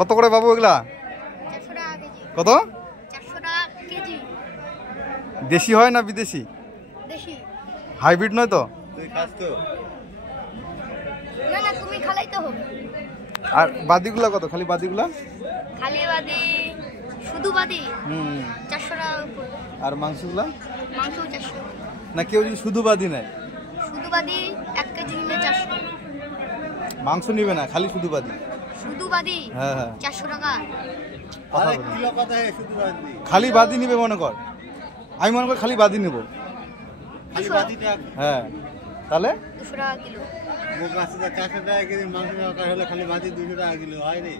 কত করে বাবু এগুলা? 400 টাকা কেজি। কত? 400 টাকা কেজি। দেশি হয় না বিদেশি? দেশি। হাইব্রিড নয় তো? তুই খাস তো? না না, তুমি খালাই তো হবে। আর বাদিগুলা কত? খালি বাদিগুলা? খালি বাদি, শুধু বাদি হুম। 400 টাকা পড়বে। আর মাংসগুলা? মাংস 400। না কেউ যদি শুধু বাদি নেয়? শুধু বাদি 1 কেজি নিলে 400। মাংস নিবে না, খালি শুধু বাদি? শুধু বাদি হ্যাঁ হ্যাঁ। 400 টাকা। আরে কিলো কথা হে শুধু বাদি। খালি বাদি নিবে মনে কর, আমি মনে কর খালি বাদি নেব। খালি বাদিটা হ্যাঁ তাহলে 200 টাকা কিলো। মুখ আছে 400 টাকা কেজি, মাংস দরকার হলে খালি বাদি 200 টাকা কিলো হয় রে।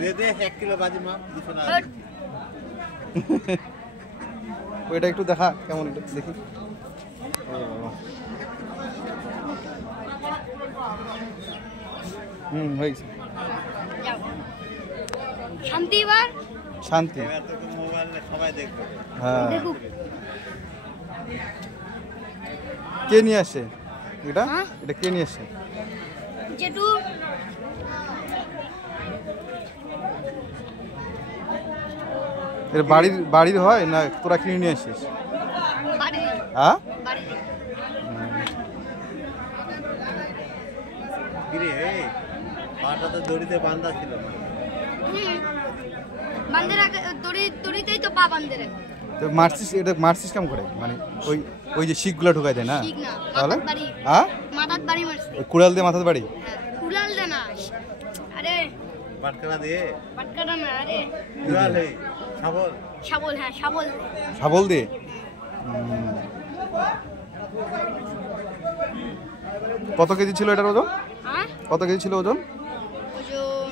দে দে 1 কিলো বাদি মাপ 200 টাকা। ওইটা একটু দেখা কেমন, এটা দেখি। হয়েছে। যাও শান্তি। এবার শান্তি। এবার তো মোবাইলে সবাই দেখবে। হ্যাঁ। দেখুক। কে নিয়ে আসে এটা? হ্যাঁ? এটা কে নিয়ে আসে? যেটু এটা বাড়ির হয় না তোরা কিনে নিয়ে আসিস? বাড়ি হ্যাঁ। বাড়ি কিরে হে, পাটা তো দড়িতে বাঁধা ছিল না। বান্ধে রাখে, দড়িতেই তো পা বান্ধে রাখে। তো মারছিস, এটা মারছিস কেমন করে? মানে ওই ওই যে শিকগুলো ঢুকাই দেয় না? ঠিক না, তাহলে মাথার বাড়ি। হ্যাঁ, মাথার বাড়ি মারছে। ওই কুড়াল দিয়ে মাথার বাড়ি? হ্যাঁ, কুড়াল দে না। আরে পাটকানা দিয়ে পাটকাটা না, আরে কুড়াল হে, শাবল। শাবল। হ্যাঁ, শাবল। শাবল দিয়ে? কত কেজি ছিল এটার ওজন? হ্যাঁ, কত কেজি ছিল ওজন? ওজন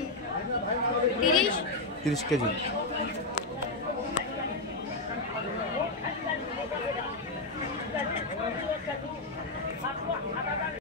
30। 30 কেজি।